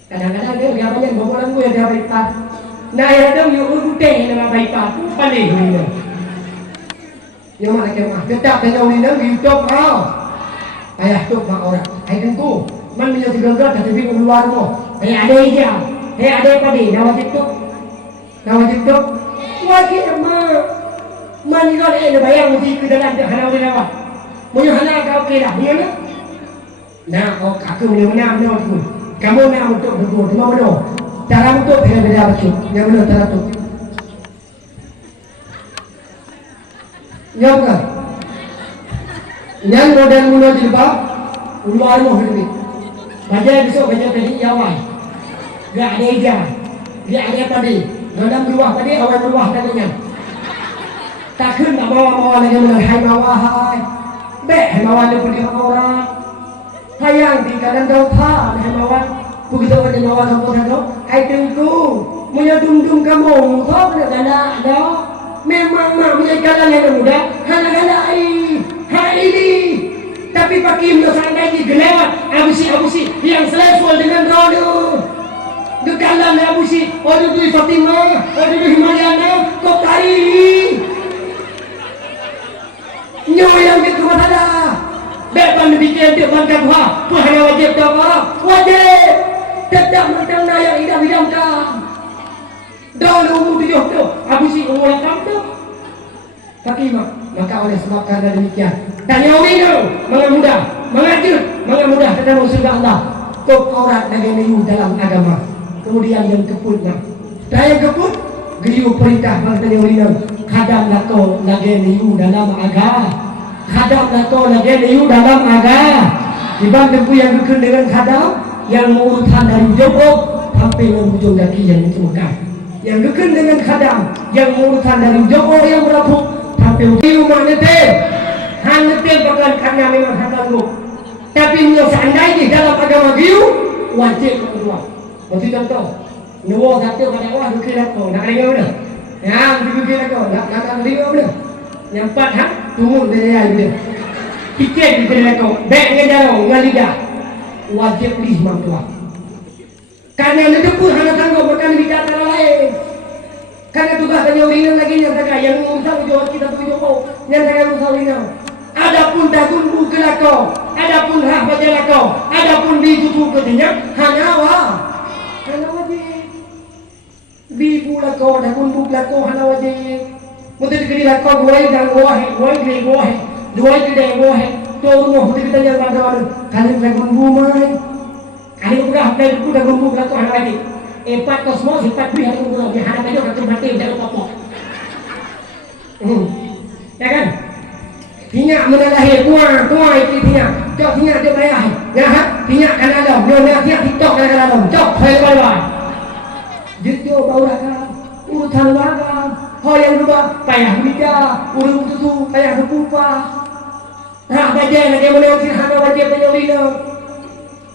kadang-kadang dia gambarnya bawa gue yang dia baikpat. Nah ya dong yo urute nama baikpat. Pandai ni. Yo mak kemah. Tetap dengan ni YouTube kau. Ayah tu mak orang. Ai tentu. Man punya tiga tapi keluar mo. Ada aja. Ada pandai nama TikTok. Wajib mak. Mani kau ni bayang mesti ke dalam hana boleh lawat. Punya hana kau kira, punya ni? Nah, aku boleh menang tu. Kamu nak untuk berbuat, cuma mana? Cara untuk beda-beda betul. Yang mana cara tu? Yang kan? Yang model mula jilbab, luar rumah lebih. Baca besok baca tadi awal. Dia ada ijazah. Dia ada tadi. Dalam berubah tadi awal berubah tadinya. Takขึ้นbawa lagi mana hai bawa hai hai bawa dia pergi ke orang hayang di kadang kau hai bawa begitu ada bawa kamu tahu hai tengku punya dum kamu tahu kena ada memang punya jalan yang mudah hana hai ini tapi pakai untuk santai di gelewat abusi yang selevel dengan roda gekalan abusi orang tu Fatimah orang tu Himalayana kau tarik yang kita masalah depan bikin depan kapha Tuhan wajib tak wajib tetap mentang yang idam-idamkan dahulu 70 Abu isi umur kampung. Tapi maka oleh sebab karena demikian, tanya orang mengamudah, mengajut, mengamudah ketemu surga Allah. Tok aurat negeri dalam agama. Kemudian yang keputnya, yang keput, geliu perintah bangtanya orang kadang lako negeri dalam agama. Kadang lako negeri dalam agama. Dibanding yang berkena dengan kadang yang urutan dari jauh sampai ujung kaki yang ditemukan. Yang berkena dengan kadang yang urutan dari jauh yang berapa sampai rumah nete, hanya nete bakal karena memang hadang lu. Tapi seandainya dalam agama giu wajib kedua. Maksud contoh, nuwa satu pada wah dukir aku nak dengar mana? Ya, dukir aku nak dengar mana? Yang empat tunggu dia dia. Tiket dukir aku, baik ngejauh ngalidah. Wajib lima tua. Karena nete pun hanya tangguh makan lidah cara lain. Karena tugas tanya urinan lagi yang tak yang usah jawab kita tu jawab yang tak usah urinan. Adapun dagun bukan kau, adapun hak baca kau, adapun ditutup ketinya hanya wajib. Bibu kau, dagun bukan kau hanya wajib. Mungkin kita kau dua dan dua tu rumah mungkin kita yang pada kalian dagun bumai, kalian sudah dagun bukan kau hanya wajib. Empat kosmos, empat bih yang mula di hadapan dia akan mati dalam popok. Ya kan? Tinyak menalahi tua itu tinyak. Cok tinyak dia bayar. Ya ha? Tinyak kan ada. Dia tinyak TikTok kan ada. Cok bye. Jadi bau raga, urutan raga. Hal yang dua payah bida, urut tu payah berpupa. Nah, baca lagi mana sih hana wajib penyolina.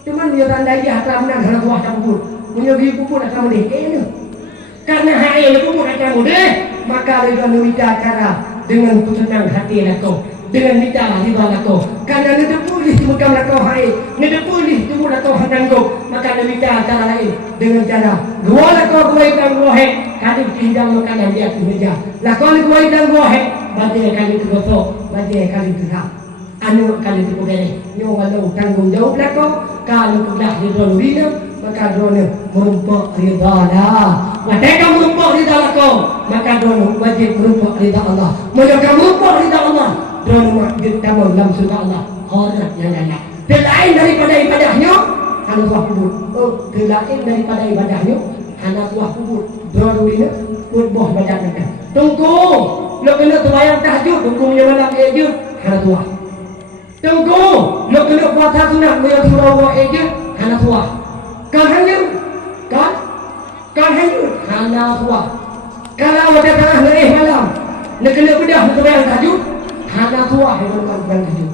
Cuman dia tandai dia akan menang hana tua campur. Punya ibu pun akan merdeka. Karena hari ini pun akan mudah, maka mereka berbicara dengan senang hati mereka, dengan bicara riba mereka. Karena mereka pulih bukan mereka hari, mereka pulih itu mereka hendak, maka mereka cara lain dengan cara dua mereka dua dan dua kali tidak makanan dia tu meja. Lakon dua dan dua baca kali itu gosok, baca kali itu tak. Anu kali itu boleh. Nyawa lu tanggung jawab mereka. Kalau sudah didolurina maka drone merumpuk ridha Allah. Mereka merumpuk ridha Allah, maka drone wajib merumpuk ridha Allah. Mereka merumpuk ridha Allah, drone wajib tamu dalam surga Allah. Hormat yang layak. Selain daripada ibadahnya, anak buah kubur. Selain daripada ibadahnya, anak buah kubur. Drone ini buah badan mereka. Tunggu, lo kena terbayang tahajud, tunggunya malam aja, anak buah. Tunggu, lo kena puasa sunat, lo yang surau aja, anak buah. Kan hanya hana tua. Kalau ada tengah malam, nak kena bedah terbayang tahajud, hana tua yang melakukan tahajud.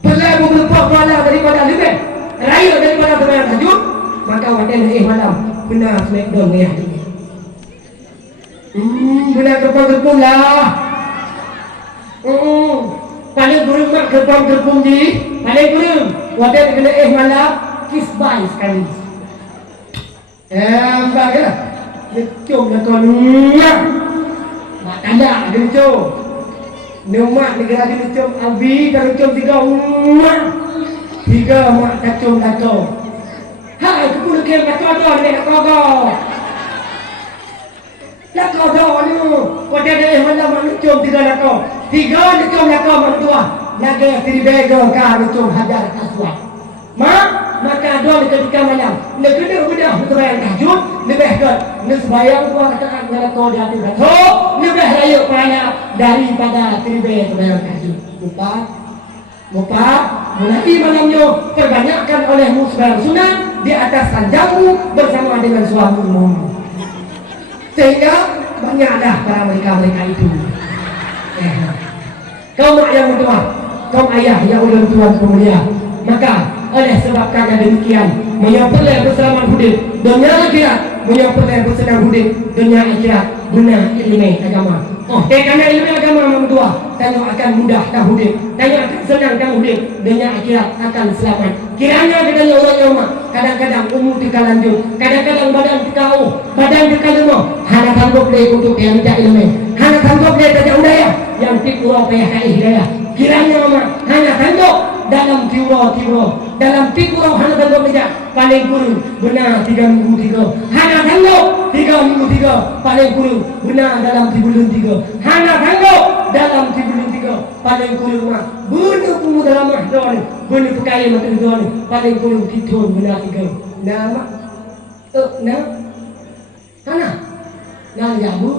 Pelai beberapa kuala daripada lebih, raya daripada terbayang tahajud, maka wadah malam benar smackdown ni hari ini. Benar gerbang lah. Paling burung mak gerbang di, paling burung wadah kena malam kisbai sekali. Baiklah. Lecung dah kau nak. Mak tanda ada lecung. Nemak negara ada lecung. Abi dah lecung tiga mak. Tiga mak kacung dah kau. Hai, aku nak kira kau dah ni kau kau. Lah kau dah ni. Kau dah mana mak lecung tiga dah kau. Tiga lecung dah kau mak tua. Lagi tiri bego kau lecung hajar kaswat. Mak maka doa ketika malam nak kena bedah terbayang tahajud lebih ke nak sembahyang dua rakaat dengan kau di hati betul lebih layak banyak daripada terbayang tahajud. Lupa mulai malamnya perbanyakkan olehmu sembahyang sunat di atas ranjangmu bersama dengan suamimu sehingga banyaklah para mereka itu. Kau mak yang berdoa, kau ayah yang ulang Tuhan pemulia, maka oleh sebab karena demikian menyempurna bersama hidup dunia akhirat, menyempurna bersama hidup dunia akhirat guna ilmu agama. Kerana ilmu agama memdua, kamu akan mudah dah hidup, kamu akan senang dah hidup, dunia akhirat akan selamat. Kiranya dengan orang yang kadang-kadang umur tika lanjut, kadang-kadang badan tika badan tika lemah, hana sanggup dia untuk yang tidak ilmu, hana sanggup dia tidak udaya yang tipu payah hidayah. Kiranya hana sanggup dalam tiura dalam tipu hana sanggup saja paling kurang benar 3 minggu 3 hana sanggup 3 minggu 3 paling kurung benar dalam 3 bulan 3. Hana tangguh dalam 3 bulan 3 paling kurung mak. Benar pun dalam mahdoh ni. Benar perkaya makan doa ni. Paling kurung kita benar 3. Nah mak. Nah. Hana. Nah ya bu.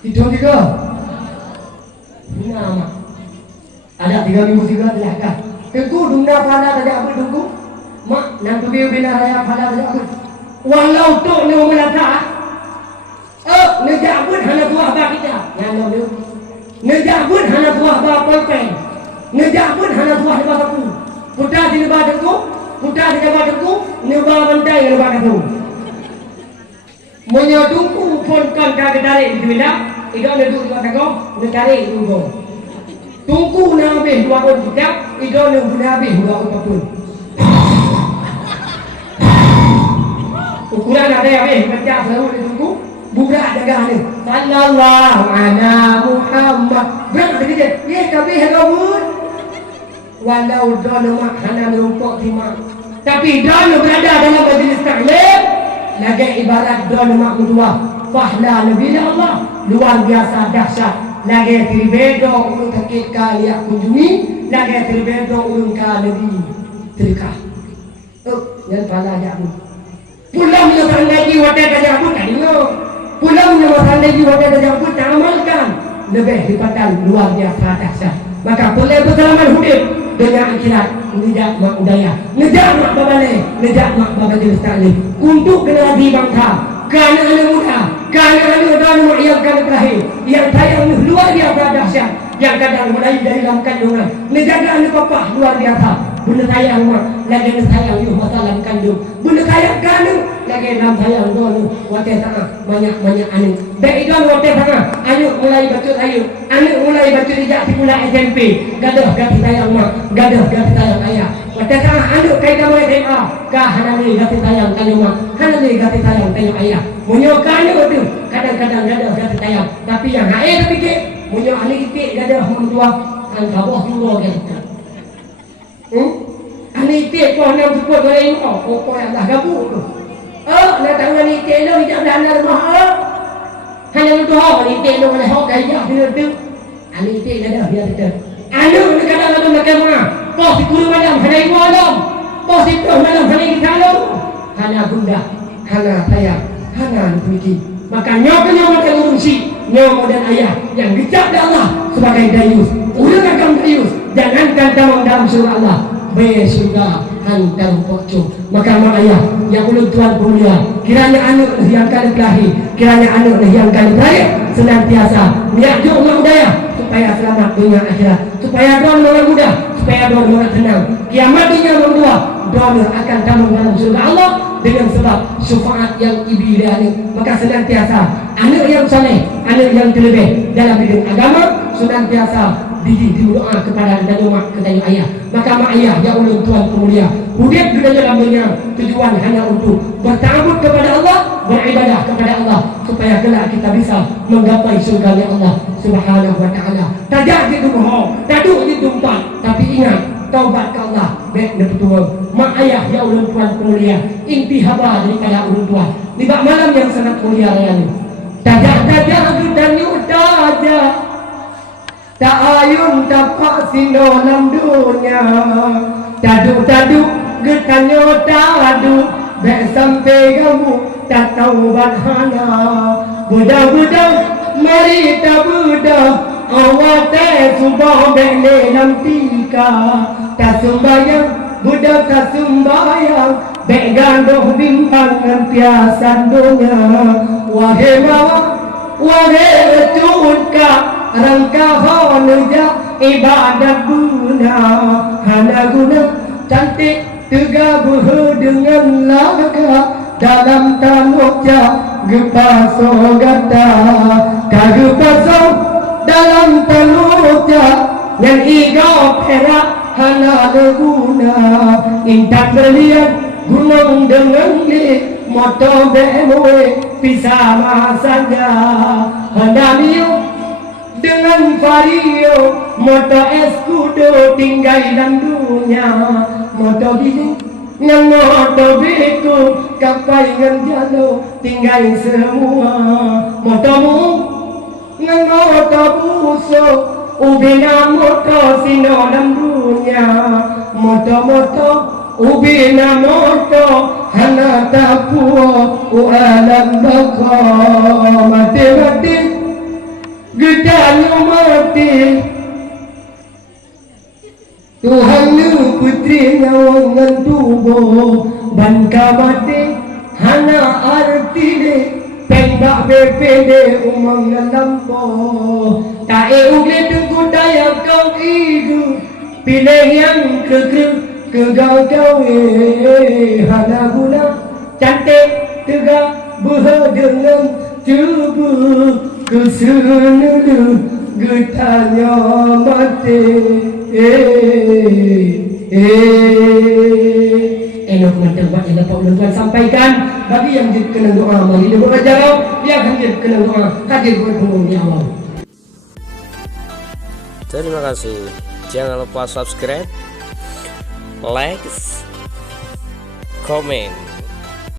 Kita 3. Benar mak. Ada 3 minggu 3 telah kan. Tengku dunia pada tak apa tengku. Mak nak pergi bina raya pada tak apa. Walau tu ni melata, nejabut hana buah bah kita, yang ni, nejabut hana buah bah polpen, nejabut hana buah bah aku, putar di bawah aku, putar di bawah aku, nebah bantai di bawah aku. Menyodungku pun kan kagak tarik di bila, itu ada dua bawah aku, tarik dulu. Tungku nak habis dua orang kita, itu nak habis dua orang pun. Ukuran ada yang baca selalu ditunggu budak jaga ni sallallahu ala Muhammad berapa dia ye tapi hagabun walau don mak hana rumput timah tapi don berada dalam majlis taklim lagi ibarat don mak mutua fahla nabi Allah luar biasa dahsyat lagi terbedo ulun ketika liak kunjungi lagi terbedo ulun ka nabi terkah yang pala ya pulang yang lagi wadah dah pun tak dengar. Pulang yang lagi wadah dah pun tak amalkan. Lebih hebatan luar biasa dahsyat. Maka boleh bersalaman hidup dengan akhirat. Nejak mak udaya, nejak mak babale, nejak mak babale sekali. Untuk generasi bangsa, kerana anak muda, kerana anak dan mu'iyahkan terakhir. Yang sayang luar biasa dahsyat. Yang kadang mulai dari dalam kandungan. Menjaga anak papa luar biasa. Bunda sayang mak, lagi nak sayang you masalah kandung. Bunda sayang kandung, lagi dalam sayang dulu. Wadah tengah, banyak anak. Baik itu wadah tengah, anak mulai baca ayu, anak mulai baca ijak simula SMP. Gadah ganti sayang mak, gadah ganti sayang ayah. Wadah tengah anak kaitan mulai SMA, kah hanani ganti sayang tanya mak, hanani ganti sayang tanya ayah. Munyokan itu kadang-kadang gadah ganti sayang, tapi yang ayah terfikir, munyo anak itik gadah mentua, kan kabah dulu kan. Anitik kau nak sebut boleh kau, kau yang dah gabung tu. Nak tahu anitik lo hijab dah rumah. Hanya untuk hok anitik lo boleh hok hijab dia tu. Anitik dah dia tu. Anu ni kadang-kadang makan mana? Kau si guru malam hanya ibu malam. Kau si tuh malam hanya kita lo. Hanya bunda, hanya saya, hanya pergi. Maka nyawa makan urunsi, nyawa dan ayah yang gejak Allah sebagai dayus. Udah akan dayus. Jangankan tamang dalam surah Allah bersurga hantar pocong. Maka mak ayah yang ulun tuan pemulia, kiranya anak yang kali lahir, kiranya anak yang kali lahir senantiasa niat mak udaya supaya selamat dunia akhirat, supaya doa orang muda, supaya doa orang tenang. Kiamat dunia orang tua, doa akan tamang dalam surga Allah dengan sebab syafaat yang ibi dia ni. Maka senantiasa anak yang saleh, anak yang terlebih dalam bidang agama senantiasa didik doa kepada dan mak kepada ayah. Maka mak ayah yang ulun tuan pemulia, hidup di dalam dunia tujuan hanya untuk bertawud kepada Allah, beribadah kepada Allah supaya kelak kita bisa menggapai surga Allah Subhanahu wa taala. Tajak di bohong, taduk di tempat, tapi ingat taubat ke Allah baik dan betul. Mak ayah yang ulun tuan pemulia, inti haba daripada ulun tuan. Di malam yang sangat mulia raya ni. Tajak kita nyudaja tak ayun dapat sino dalam dunia. Taduk getanyo taduk bek sampai kamu tak tahu bahana. Budak-budak mari tak budak awak teh subah bek dalam tika. Tak sembayang budak tak sembayang bek gandoh bimbang piasan dunia. Wahai mawa wahai cunka rangka honuja ibadat guna hana guna cantik tergabung dengan laga dalam tanukja gepaso gata kagepaso dalam tanukja yang igau perak hana guna intak berlian gunung dengan li motor BMW pisah masanya Honda Mio dengan Vario, motor Escudo tinggal dalam dunia, motor gini Nang tobiku kapai ngan jalo tinggal semua motomu nang buso ubina moto sino lambunya moto ubina moto hana tapuo ualam bako mati gedanya mati Tuhan putri nyawangan tubuh Bangka mati hana arti de Pendak BPD umang nalampo Tae ugli tengku daya kau idu Pilih yang kegau kau hana guna Cantik tegak buha dengan tubuh Kesenulu getanya mati Elok menterbat yang dapat tuan sampaikan bagi yang kena doa bagi dia berjauh dia akan kena doa hadir berpenuh di awal. Terima kasih. Jangan lupa subscribe, like, comment.